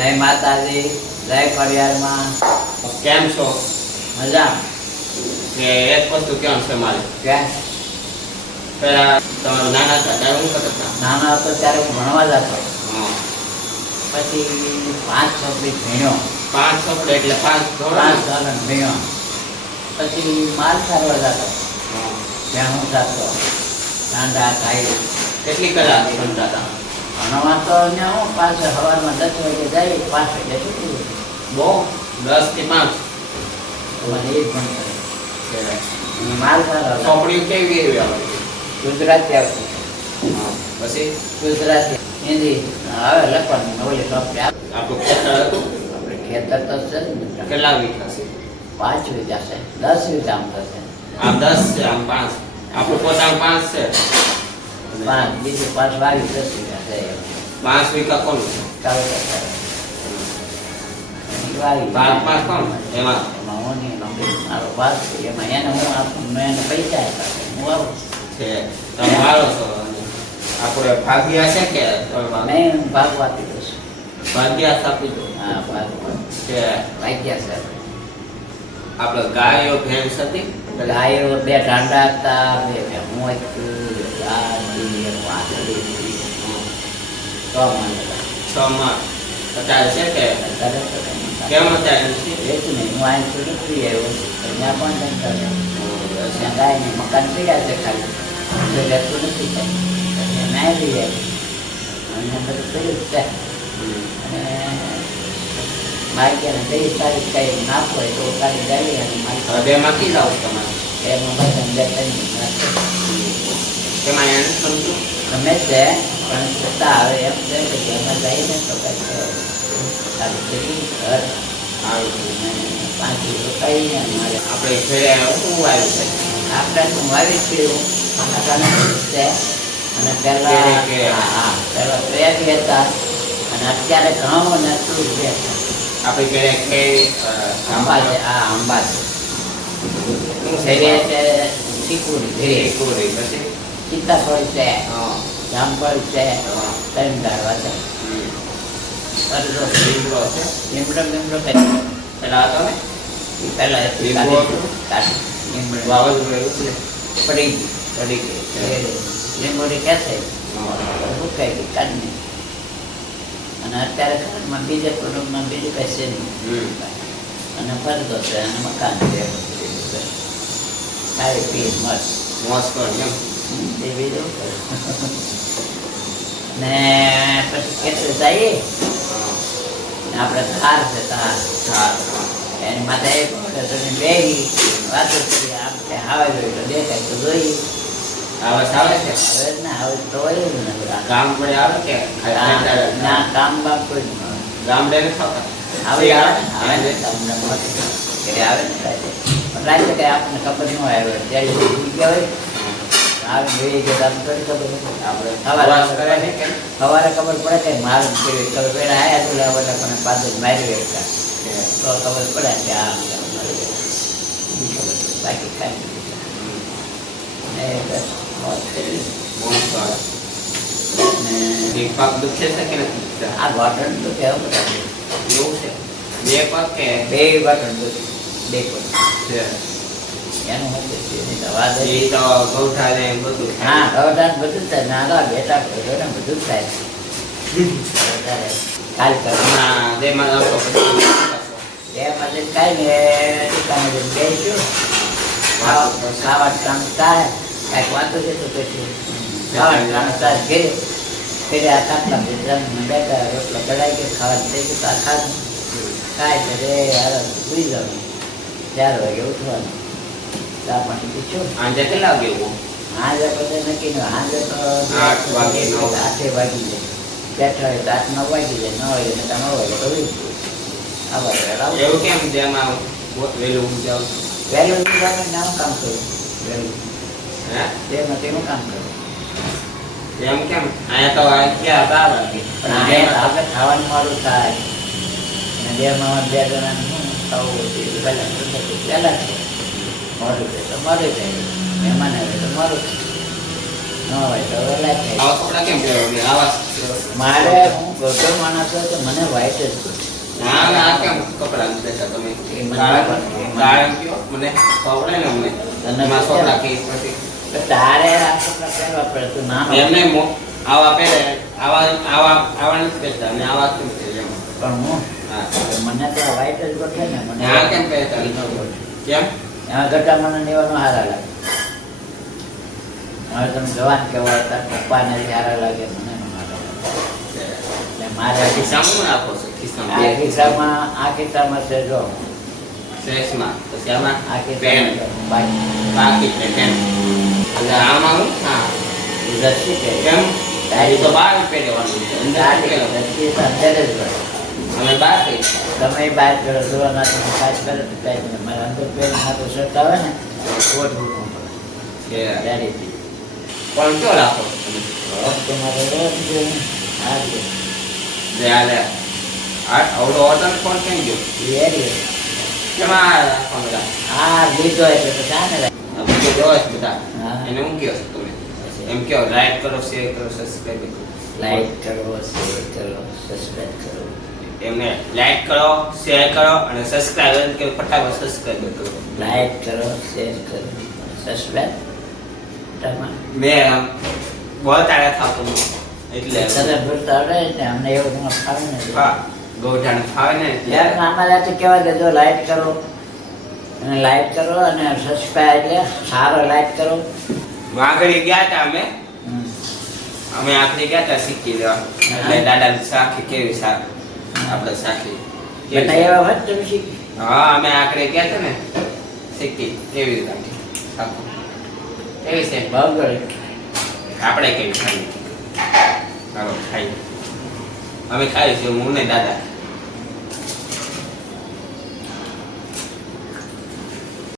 જય માતાજી, જય પરિવારમાં. કેમ છો? મજા. કે એક વસ્તુ કેમ છે મારે ક્યાં પેલા તમારું નાના હતા ત્યારે હું કરતા નાના હતો ત્યારે હું ભણવા જતો. હા પછી 5 છોકરી ભણ્યો, 5 છોકરા એટલે 5 5 ધોરણ ધોરણ ભણ્યો. પછી માલ સારવા જતો, હા. ત્યાં હું જતો ગાંડા ખાઈ. કેટલી કલાક ભણતા હતા? ભણવા તો અહીંયા હું પાછો સવારમાં 10 વાગે જાય, 5 વાગે છૂટી જાય. બહુ 10 થી 5 મને એ જ ભણતો. માલ સારો હતો. ચોપડીઓ કેવી એવી આવે? ગુજરાતી આવતી, હા. પછી ગુજરાતી હિન્દી હવે લખવાનું ઓલી ચોપડી આવે. આપણું ખેતર હતું આપણે ખેતર તો છે જ ને. કેટલા વીઘા છે? 5 વીઘા છે, 10 વીઘા આમ થશે. આમ 10 છે, આમ 5. આપણું પોતાનું 5 છે. 5 બીજું 5 વાવી 10 વીઘા છે. 5 વીઘા કોનું છે? ચાલો તો ચાલો. એની વાવી 5 કોણ એમાં? એમાં હું નહીં નોકરી મારો ભાગ છે. એમાં એને હું આપું, મેં એને પૈસા આપ્યા છે. હું આવું છે તમે મારો છો અને આપણે ભાગ્યા છે કે મેં ભાગવા દીધો છે. ભાગ્યા આપી દો હા, ભાગવા કે ભાગ્યા છે. આપણે ગાયો ભેંસ હતી ગાયો 2 ઢાંડા હતા, 2 ભેંસ હતી, 2 ગાડી, 1 વાછડી હતી. 6 મણ હતા. 6 માં અત્યારે છે કે અત્યારે તો કંઈ નથી. કેમ અત્યારે નથી? એ જ નહીં, હું અહીં સુધી ફ્રી આવ્યો છું. ત્યાં પણ કંઈ કરે. ત્યાં ગાયને મકાન પીડ્યા છે ખાલી, એટલે રહેતું નથી કંઈ. એટલે મેં લઈ આવ્યું અને બધું કર્યું જ છે. અને ભાગ્યને 23 તારીખ કંઈ નાખો હોય તો કાઢી જાય અને મારી હૃદયમાં કી લાવ તમારે એમાં બધાને 2-3 નાખે. તેમાં એને સમજુ ગમે છે પણ છતાં હવે એમ છે કે જેમાં જઈએ ને તો કંઈક સારું કેટલું ઘર સારું અને 5 રોકાઈને મારે આપણે ઘરે શું આવ્યું છે આપણે હું વાવી છું છે. અને પહેલાં કે- હા પહેલાં પ્રેમ હતા અને અત્યારે ઘઉં ને તું છે. આપણે ઘરે કેવી આંબા છે, આ આંબા છે. ઘરે છે ચીકુડી, ઘરે પૂરી પછી સીતાફળ છે, હા જામફળ છે, હા. તરંદાળવા છે. અરડો છે, લીમડો છે લીમડો લીમડો કંઈ પેલા હતો ને એ પહેલાં હતું લીંબુ કાઢી લીમડો વાવાઝોડું એવું છે પડી ગઈ. ચડી ગઈ છે. લીંબોડી કહેશે હા. ભૂકાઈ ગઈ કાઢને. અને અત્યારે ઘરમાં બીજા પ્રોડક્ટમાં બીજું કંઈ છે નહીં. અને ફરતો છે અને મકાન છે. ખાઈ પી મસ્ત મોસ કર એમ એ બીજું ને પછી ખેતરે જઈએ ને આપણે ધાર છે ધાર હા એની માથે એક વખત બેહી વાતો કરી આમ કે આવે જોઈએ તો દેખાય તો જોઈએ. આવાસ આવે છે હવે જ ના હવે તો હોય જ ને બધા. ગામ પડે આવે કે ના કામ બામ કોઈ ન આવે. ગામડે નથી થતા આવે આવે ને તમને મત ઘરે આવે ને રાતે. પણ રાતે કઈ આપણને ખબર ન હોય. હવે ત્યારે ભૂલી ગયા હોય આવે જોઈએ કે તમને થોડી ખબર નથી. આપણે અવાજ કરે છે કે સવારે ખબર પડે કે મારું કર્યું ખબર પેલા આયા તો લેવા પણ પાછળ માર્યું હતા તો ખબર પડે કે આ મારી ખબર પડે. બાકી કાંઈ નહીં. ને બસ મોજ કરી. મોસ કર ને એક પગ દુખે છે કે નથી દુખતા? આ ઘોટણ તો કેવું બધા એવું છે બે પગ કે 2 ઘોટણ તો 2 પગ. છે એનું શું છે એની દવા દે. એ તો ગૌઠા ને બધું હા ગવડાન બધું જ થાય. નાના બેટા ભેગો ને બધું જ થાય. વધારે કાલ કરવા ના દેમાં આવતો પછી એમાં જે કાંઈ ને દુકાને જઈને બેસીશું. ખાવા કામ થાય કાંઈક વાતો છે તો પછી ખાવા કામ થાય ઘેરે ઘેરે આ કાટલા જમીને બેઠા રોટલા ચડાઈ ગયો ખાવા થઈ ગયું તો આ ખાધું કાંઈ ઘરે હારે સુઈ જવાનું. 4 વાગે ઉઠવાનું. ચા પાણી પીશું. આજે કેટલા વાગે ઉઠો? હાજે પછી નક્કી ન હાજે તો 8 વાગે, 9 8 વાગી જાય. બેઠા હોય તો 8-9 વાગી જાય. 9 વાગે તો 9 વાગે તો ઉઠી જવું. આવા વેળા એવું કેમ જેમાં વહેલું ઊંઘ જાવ વહેલું ઉઠવાનું નામ કામ કરું. વહેલું હે તેમાં તેનું કામ કરું. એમ કેમ અહીંયા તો ક્યાં 12 વાગે પણ અહીંયા આપણે ખાવાનું મારું થાય. અને 2 માં 2 જણાનું શું ખાવું હોય તે પહેલાં પહેલાં છે. મોડું છે તો મોડું થાય. મહેમાન આવે તો મોડું થાય. ન હોય તો ઓલા જ થાય. આવા કપડા કેમ પહેરવા આવા મારે હું ગોતો માણસ હોય તો મને વ્હાઈટ જ ગમે. ના ના આ કેમ કપડા દેતા તમે એ મને કાળા કયો મને ખવડે ને અમને તને એમાં ખબર? છોકરા કે પછી તો તારે આ કપડાં પહેરવા પડે તું નાનો એમને આવા પહેરે આવા આવા આવા નથી પહેરતા અને આવા કેમ પહેરે એમ પણ હું હા મને તો વ્હાઈટ જ ગોઠે ને મને આ કેમ પહેરતા ઈ ન ગોઠે. કેમ એમાં ગટા મને નીવાનો હારા લાગે. હવે તમે જવાન કહેવાય તાર પપ્પાને જ હારા લાગે મને ન હારા લાગે. એટલે મારે ખિસ્સામાં રાખો છો આ ખિસ્સામાં છે જો સેક્સમાં પછી આમાં આ પેન ખિસ્સામાં બાકી બાકી પેન અને આમાં હું હા રસી કે કેમ તારી તો બહાર પહેરવાનું છે અંદર પહેરવાનું. રસી તો અંદર જ હોય. અમે બહાર કઈ તમે બહાર કરો જોવાના તમે કાજ કરે તો કાંઈ નહીં. મારે અંદર પેન હાથો શર્ટ આવે ને કોટ મૂકવું પડે છે રેડીથી. પણ કયો રાખો તમે તમારે રોજ જોઈને આ છે જે આલે આ આવડો ઓર્ડર કોણ કેમ ગયો રેડી કેમાં આ રાખવાનું રાખો આ લીધો એટલે તો ચાને રે. આ બધું જોવો છો બધા હા. એને હું કયો છો તમે એમ કયો લાઈક કરો શેર કરો સબસ્ક્રાઇબ કરો લાઈક કરો શેર કરો સબસ્ક્રાઇબ કરો એમને લાઈક કરો શેર કરો અને સબસ્ક્રાઇબ કે ફટાફટ સબસ્ક્રાઇબ કરો લાઈક કરો શેર કરો સબસ્ક્રાઇબ તમારે મેં બોલતા નથી આવતું એટલે તને બોલતા આવડે ને અમને એવું તમને ફાવે ને હા ગોઠાણ ફાવે ને એટલે યાર આમાં કહેવાય કે જો લાઈક કરો અને લાઈક કરો અને સબસ્ક્રાઇબ એટલે સારો લાઈક કરો. વાઘડી ગયા હતા અમે હમ. અમે આખરી ગયા હતા શીખી લેવા એટલે દાદાની સાખી કેવી શાક આપણે સાખી કેવી બેટા એવા વાત તમે શીખી હા અમે આખરે ગયા હતા ને શીખી કેવી રાખી શાકું કેવી છે બગડ આપણે કેવી ખાઈ ચાલો ખાઈ અમે ખાઈશું હું ને દાદા